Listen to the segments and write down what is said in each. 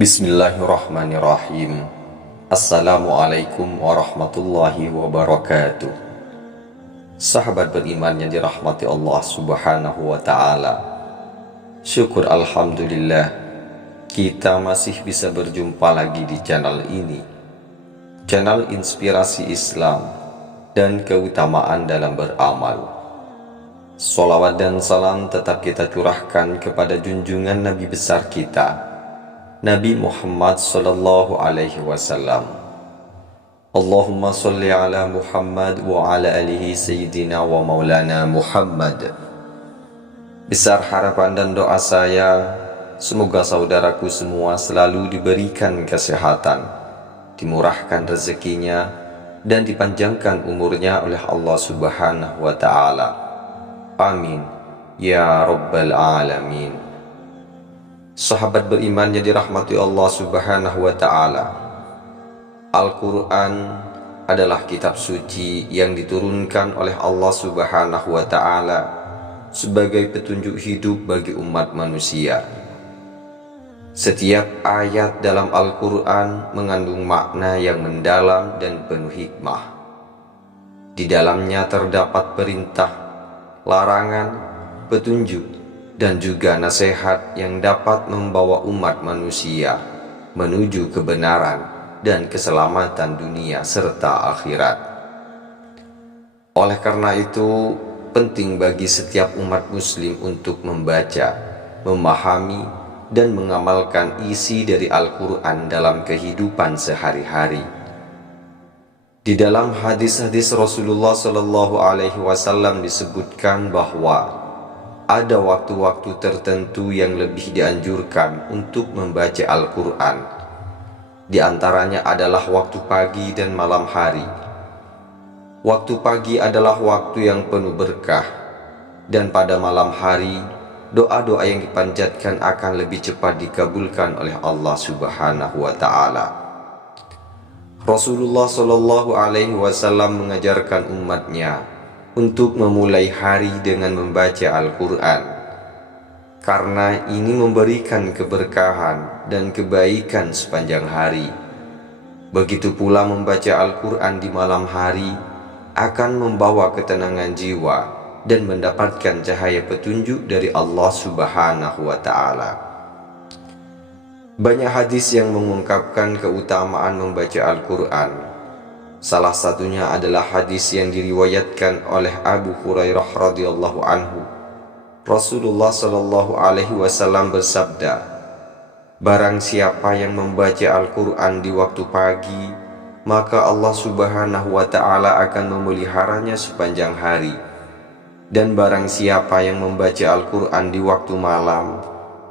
Bismillahirrahmanirrahim. Assalamualaikum warahmatullahi wabarakatuh. Sahabat beriman yang dirahmati Allah subhanahu wa ta'ala, syukur alhamdulillah kita masih bisa berjumpa lagi di channel ini, channel inspirasi Islam dan keutamaan dalam beramal. Sholawat dan salam tetap kita curahkan kepada junjungan Nabi besar kita, Nabi Muhammad sallallahu alaihi wasallam. Allahumma sholli ala Muhammad wa ala alihi sayyidina wa maulana Muhammad. Besar harapan dan doa saya, semoga saudaraku semua selalu diberikan kesehatan, dimurahkan rezekinya, dan dipanjangkan umurnya oleh Allah subhanahu wa ta'ala. Amin ya rabbal alamin. Sahabat beriman yang dirahmati Allah subhanahu wa ta'ala, Al-Quran adalah kitab suci yang diturunkan oleh Allah subhanahu wa ta'ala sebagai petunjuk hidup bagi umat manusia. Setiap ayat dalam Al-Quran mengandung makna yang mendalam dan penuh hikmah. Di dalamnya terdapat perintah, larangan, petunjuk, dan juga nasihat yang dapat membawa umat manusia menuju kebenaran dan keselamatan dunia serta akhirat. Oleh karena itu, penting bagi setiap umat muslim untuk membaca, memahami, dan mengamalkan isi dari Al-Quran dalam kehidupan sehari-hari. Di dalam hadis-hadis Rasulullah Shallallahu Alaihi Wasallam disebutkan bahwa ada waktu-waktu tertentu yang lebih dianjurkan untuk membaca Al-Quran. Di antaranya adalah waktu pagi dan malam hari. Waktu pagi adalah waktu yang penuh berkah, dan pada malam hari, doa-doa yang dipanjatkan akan lebih cepat dikabulkan oleh Allah subhanahu wa ta'ala. Rasulullah Shallallahu Alaihi Wasallam mengajarkan umatnya untuk memulai hari dengan membaca Al-Quran, karena ini memberikan keberkahan dan kebaikan sepanjang hari. Begitu pula membaca Al-Quran di malam hari akan membawa ketenangan jiwa dan mendapatkan cahaya petunjuk dari Allah subhanahu wa ta'ala. Banyak hadis yang mengungkapkan keutamaan membaca Al-Quran. Salah satunya adalah hadis yang diriwayatkan oleh Abu Hurairah radhiyallahu anhu. Rasulullah Shallallahu Alaihi Wasallam bersabda, barang siapa yang membaca Al-Quran di waktu pagi, maka Allah subhanahu wa ta'ala akan memeliharanya sepanjang hari. Dan barang siapa yang membaca Al-Quran di waktu malam,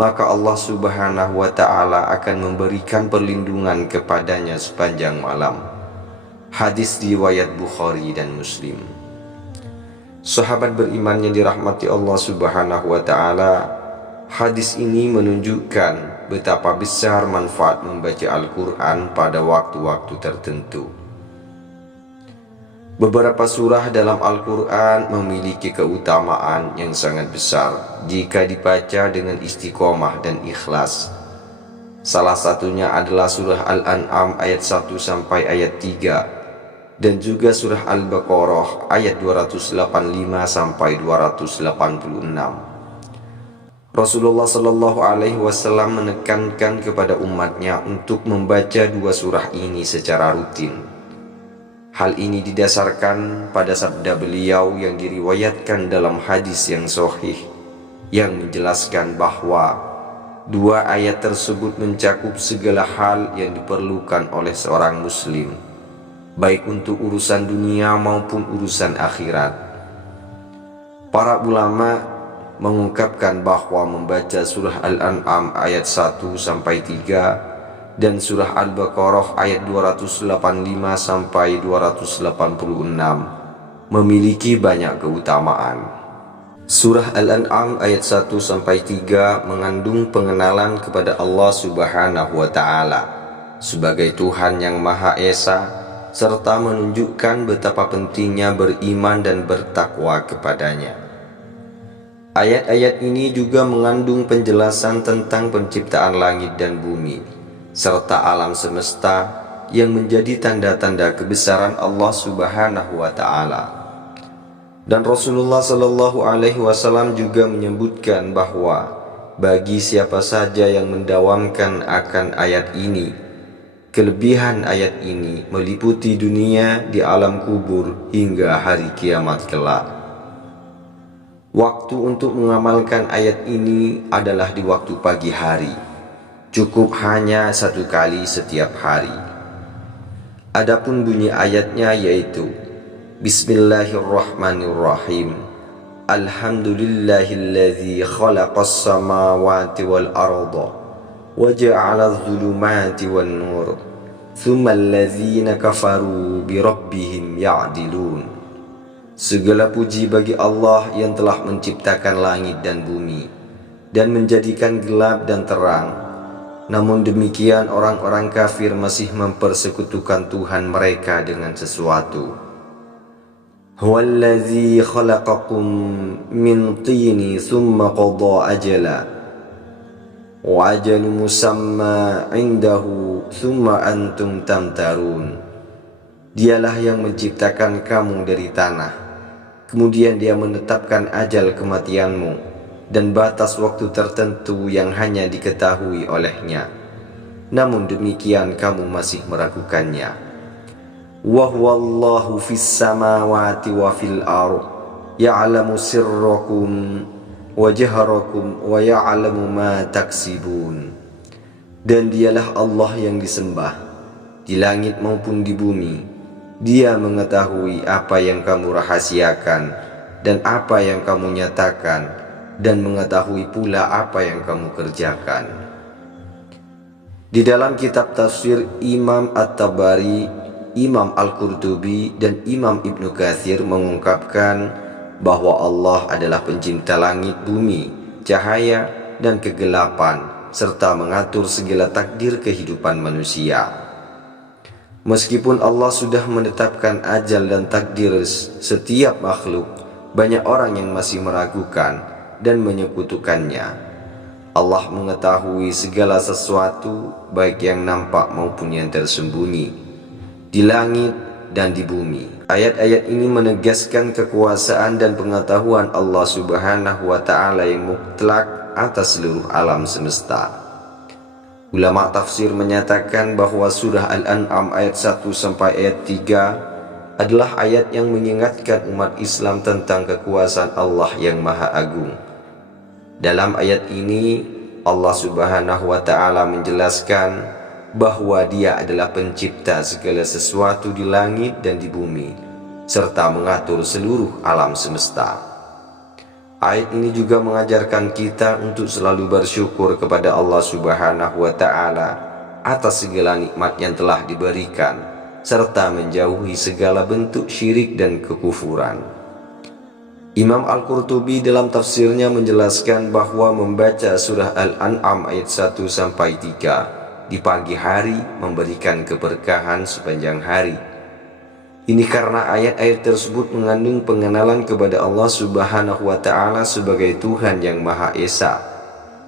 maka Allah subhanahu wa ta'ala akan memberikan perlindungan kepadanya sepanjang malam. Hadis riwayat Bukhari dan Muslim. Sahabat beriman yang dirahmati Allah subhanahu wa ta'ala, hadis ini menunjukkan betapa besar manfaat membaca Al-Quran pada waktu-waktu tertentu. Beberapa surah dalam Al-Quran memiliki keutamaan yang sangat besar jika dibaca dengan istiqomah dan ikhlas. Salah satunya adalah surah Al-An'am ayat 1 sampai ayat 3, dan juga surah Al-Baqarah ayat 285 sampai 286. Rasulullah Shallallahu Alaihi Wasallam menekankan kepada umatnya untuk membaca dua surah ini secara rutin. Hal ini didasarkan pada sabda beliau yang diriwayatkan dalam hadis yang sahih, yang menjelaskan bahwa dua ayat tersebut mencakup segala hal yang diperlukan oleh seorang muslim, baik untuk urusan dunia maupun urusan akhirat. Para ulama mengungkapkan bahwa membaca surah Al-An'am ayat 1 sampai 3 dan surah Al-Baqarah ayat 285 sampai 286 memiliki banyak keutamaan. Surah Al-An'am ayat 1 sampai 3 mengandung pengenalan kepada Allah subhanahu wa ta'ala sebagai Tuhan yang Maha Esa, serta menunjukkan betapa pentingnya beriman dan bertakwa kepadanya. Ayat-ayat ini juga mengandung penjelasan tentang penciptaan langit dan bumi, serta alam semesta yang menjadi tanda-tanda kebesaran Allah Subhanahu wa Ta'ala. Dan Rasulullah Shallallahu Alaihi Wasallam juga menyebutkan bahwa bagi siapa saja yang mendawamkan akan ayat ini, kelebihan ayat ini meliputi dunia di alam kubur hingga hari kiamat kelak. Waktu untuk mengamalkan ayat ini adalah di waktu pagi hari, cukup hanya 1 kali setiap hari. Adapun bunyi ayatnya yaitu Bismillahirrahmanirrahim. Alhamdulillahilladzi khalaqas samawati wal arda wa ja'ala adh-dhulumati wan nur thumma alladzina kafaru bi rabbihim ya'dilun. Segala puji bagi Allah yang telah menciptakan langit dan bumi dan menjadikan gelap dan terang. Namun demikian orang-orang kafir masih mempersekutukan Tuhan mereka dengan sesuatu. Huwallazi khalaqakum min tini thumma qada ajala wa ajalun musamma indahu thumma antum tamtarun. Dialah yang menciptakan kamu dari tanah, kemudian dia menetapkan ajal kematianmu dan batas waktu tertentu yang hanya diketahui olehnya. Namun demikian kamu masih meragukannya. Wa huwallahu fis samawati wa fil ardh ya'lamu sirrakum wa jaharakum wa ya'lamu ma taksibun. Dan dialah Allah yang disembah di langit maupun di bumi. Dia mengetahui apa yang kamu rahasiakan dan apa yang kamu nyatakan, dan mengetahui pula apa yang kamu kerjakan. Di dalam kitab tafsir Imam At-Tabari, Imam Al-Qurtubi dan Imam Ibnu Katsir mengungkapkan bahwa Allah adalah pencipta langit, bumi, cahaya, dan kegelapan, serta mengatur segala takdir kehidupan manusia. Meskipun Allah sudah menetapkan ajal dan takdir setiap makhluk, banyak orang yang masih meragukan dan menyekutukannya. Allah mengetahui segala sesuatu, baik yang nampak maupun yang tersembunyi, di langit dan di bumi. Ayat-ayat ini menegaskan kekuasaan dan pengetahuan Allah Subhanahu wa Ta'ala yang mutlak atas seluruh alam semesta. Ulama tafsir menyatakan bahwa surah Al-An'am ayat 1 sampai ayat 3 adalah ayat yang mengingatkan umat Islam tentang kekuasaan Allah yang Maha Agung. Dalam ayat ini Allah Subhanahu wa Ta'ala menjelaskan bahwa Dia adalah pencipta segala sesuatu di langit dan di bumi, serta mengatur seluruh alam semesta. Ayat ini juga mengajarkan kita untuk selalu bersyukur kepada Allah Subhanahu wa Ta'ala atas segala nikmat yang telah diberikan, serta menjauhi segala bentuk syirik dan kekufuran. Imam Al-Qurtubi dalam tafsirnya menjelaskan bahwa membaca surah Al-An'am ayat 1 sampai 3 di pagi hari memberikan keberkahan sepanjang hari. Ini karena ayat-ayat tersebut mengandung pengenalan kepada Allah Subhanahu wa Ta'ala sebagai Tuhan yang Maha Esa,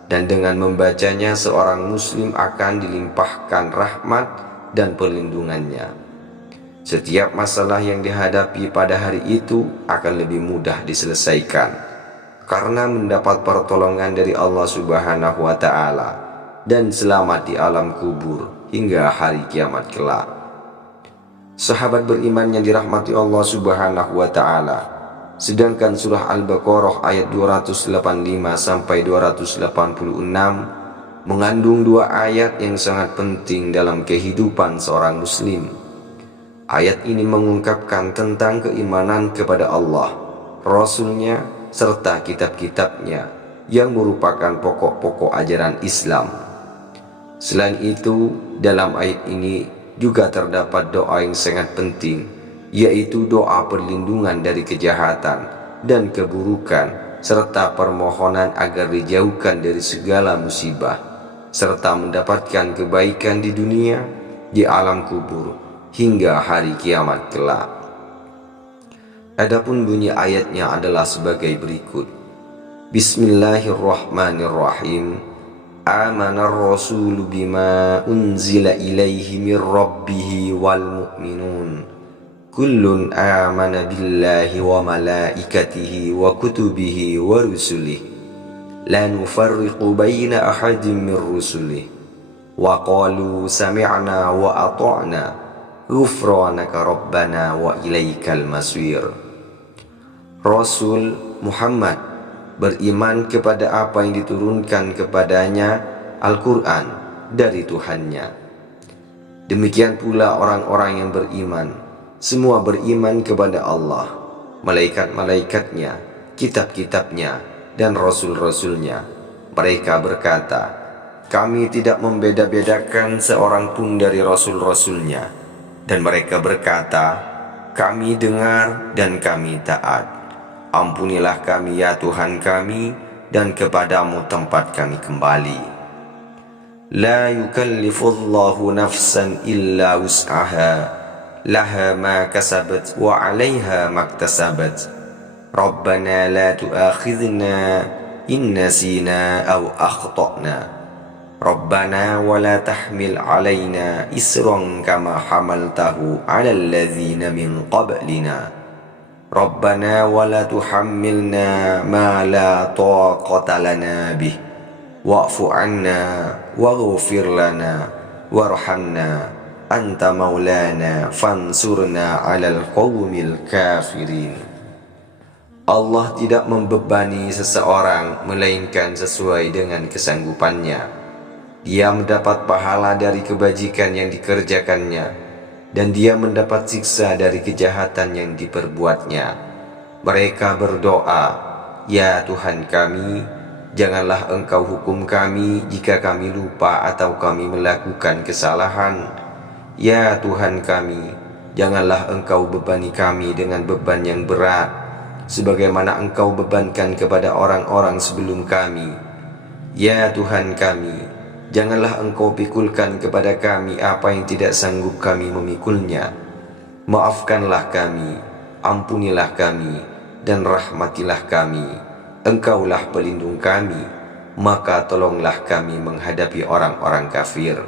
dan dengan membacanya seorang muslim akan dilimpahkan rahmat dan perlindungannya. Setiap masalah yang dihadapi pada hari itu akan lebih mudah diselesaikan karena mendapat pertolongan dari Allah Subhanahu wa Ta'ala, dan selamat di alam kubur hingga hari kiamat kelak. Sahabat beriman yang dirahmati Allah Subhanahu wa Ta'ala, sedangkan surah Al-Baqarah ayat 285 sampai 286 mengandung 2 ayat yang sangat penting dalam kehidupan seorang muslim. Ayat ini mengungkapkan tentang keimanan kepada Allah, Rasul-Nya, serta kitab-kitabnya yang merupakan pokok-pokok ajaran Islam. Selain itu, dalam ayat ini juga terdapat doa yang sangat penting, yaitu doa perlindungan dari kejahatan dan keburukan, serta permohonan agar dijauhkan dari segala musibah, serta mendapatkan kebaikan di dunia, di alam kubur, hingga hari kiamat kelak. Adapun bunyi ayatnya adalah sebagai berikut. Bismillahirrahmanirrahim. Amanar rasulu bima unzila ilaihi min rabbihi wal mu'minun kullun amana billahi wa malaikatihi wa kutubihi wa rusulihi la nufarriqu baina ahadin min rusulihi wa qalu sami'na wa ata'na ghufranaka rabbana wa ilaikal masir. Rasul Muhammad beriman kepada apa yang diturunkan kepadanya, Al-Quran, dari Tuhannya. Demikian pula orang-orang yang beriman, semua beriman kepada Allah, malaikat-malaikatnya, kitab-kitabnya, dan rasul-rasulnya. Mereka berkata, kami tidak membeda-bedakan seorang pun dari rasul-rasulnya. Dan mereka berkata, kami dengar dan kami taat. Ampunilah kami ya Tuhan kami, dan kepadamu tempat kami kembali. La yukallifullahu nafsan illa wus'aha, laha ma kasabat wa 'alaiha maktasabat. Rabbana la tu'akhidhna in nasina aw akhtana. Rabbana wa la tahmil 'alaina isran kama hamaltahu 'alal ladzina min qablina. Rabbana wa la tuhammilna ma la taqata lana bih wa'fu 'anna waghfir lana warhamna anta maulana fansurna 'alal qaumil kafirin. Allah tidak membebani seseorang melainkan sesuai dengan kesanggupannya. Dia mendapat pahala dari kebajikan yang dikerjakannya, dan dia mendapat siksa dari kejahatan yang diperbuatnya. Mereka berdoa, ya Tuhan kami, janganlah Engkau hukum kami jika kami lupa atau kami melakukan kesalahan. Ya Tuhan kami, janganlah Engkau bebani kami dengan beban yang berat, sebagaimana Engkau bebankan kepada orang-orang sebelum kami. Ya Tuhan kami, janganlah Engkau pikulkan kepada kami apa yang tidak sanggup kami memikulnya. Maafkanlah kami, ampunilah kami, dan rahmatilah kami. Engkaulah pelindung kami, maka tolonglah kami menghadapi orang-orang kafir.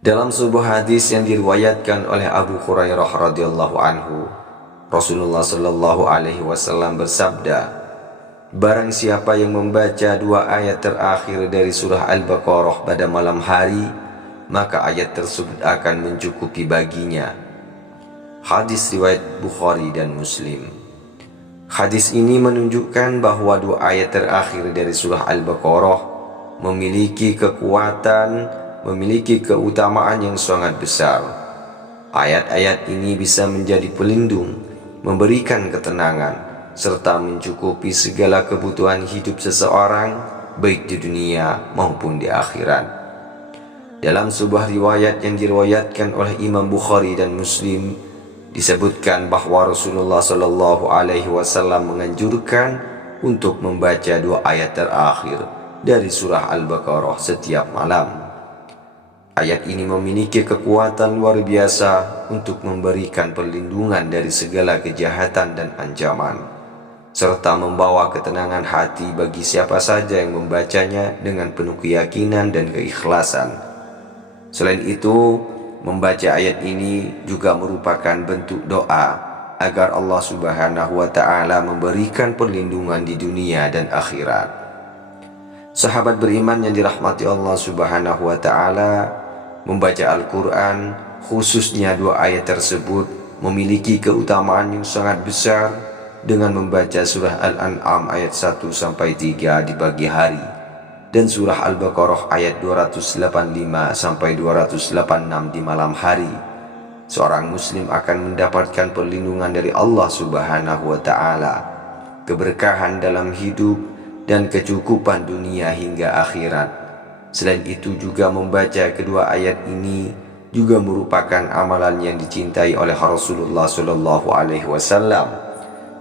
Dalam sebuah hadis yang diriwayatkan oleh Abu Hurairah radhiyallahu anhu, Rasulullah sallallahu alaihi wasallam bersabda, barang siapa yang membaca 2 ayat terakhir dari surah Al-Baqarah pada malam hari, maka ayat tersebut akan mencukupi baginya. Hadis riwayat Bukhari dan Muslim. Hadis ini menunjukkan bahwa 2 ayat terakhir dari surah Al-Baqarah memiliki kekuatan, memiliki keutamaan yang sangat besar. Ayat-ayat ini bisa menjadi pelindung, memberikan ketenangan, serta mencukupi segala kebutuhan hidup seseorang, baik di dunia maupun di akhirat. Dalam sebuah riwayat yang diriwayatkan oleh Imam Bukhari dan Muslim, disebutkan bahwa Rasulullah Shallallahu Alaihi Wasallam menganjurkan untuk membaca 2 ayat terakhir dari surah Al-Baqarah setiap malam. Ayat ini memiliki kekuatan luar biasa untuk memberikan perlindungan dari segala kejahatan dan ancaman, serta membawa ketenangan hati bagi siapa saja yang membacanya dengan penuh keyakinan dan keikhlasan. Selain itu, membaca ayat ini juga merupakan bentuk doa agar Allah Subhanahu wa Ta'ala memberikan perlindungan di dunia dan akhirat. Sahabat beriman yang dirahmati Allah Subhanahu wa Ta'ala, membaca Al-Quran, khususnya 2 ayat tersebut, memiliki keutamaan yang sangat besar dengan membaca surah Al-An'am ayat 1-3 di pagi hari dan surah Al-Baqarah ayat 285-286 di malam hari. Seorang muslim akan mendapatkan perlindungan dari Allah Subhanahu wa Ta'ala, keberkahan dalam hidup, dan kecukupan dunia hingga akhirat. Selain itu juga membaca kedua ayat ini juga merupakan amalan yang dicintai oleh Rasulullah Shallallahu Alaihi Wasallam,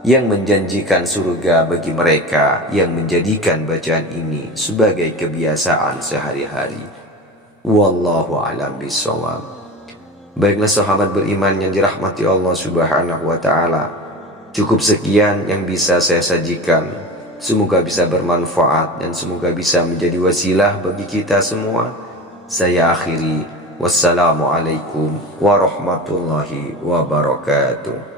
yang menjanjikan surga bagi mereka yang menjadikan bacaan ini sebagai kebiasaan sehari-hari. Wallahu a'lam bishawab. Baiklah sahabat beriman yang dirahmati Allah Subhanahu wa Ta'ala, cukup sekian yang bisa saya sajikan. Semoga bisa bermanfaat dan semoga bisa menjadi wasilah bagi kita semua. Saya akhiri. Wassalamualaikum warahmatullahi wabarakatuh.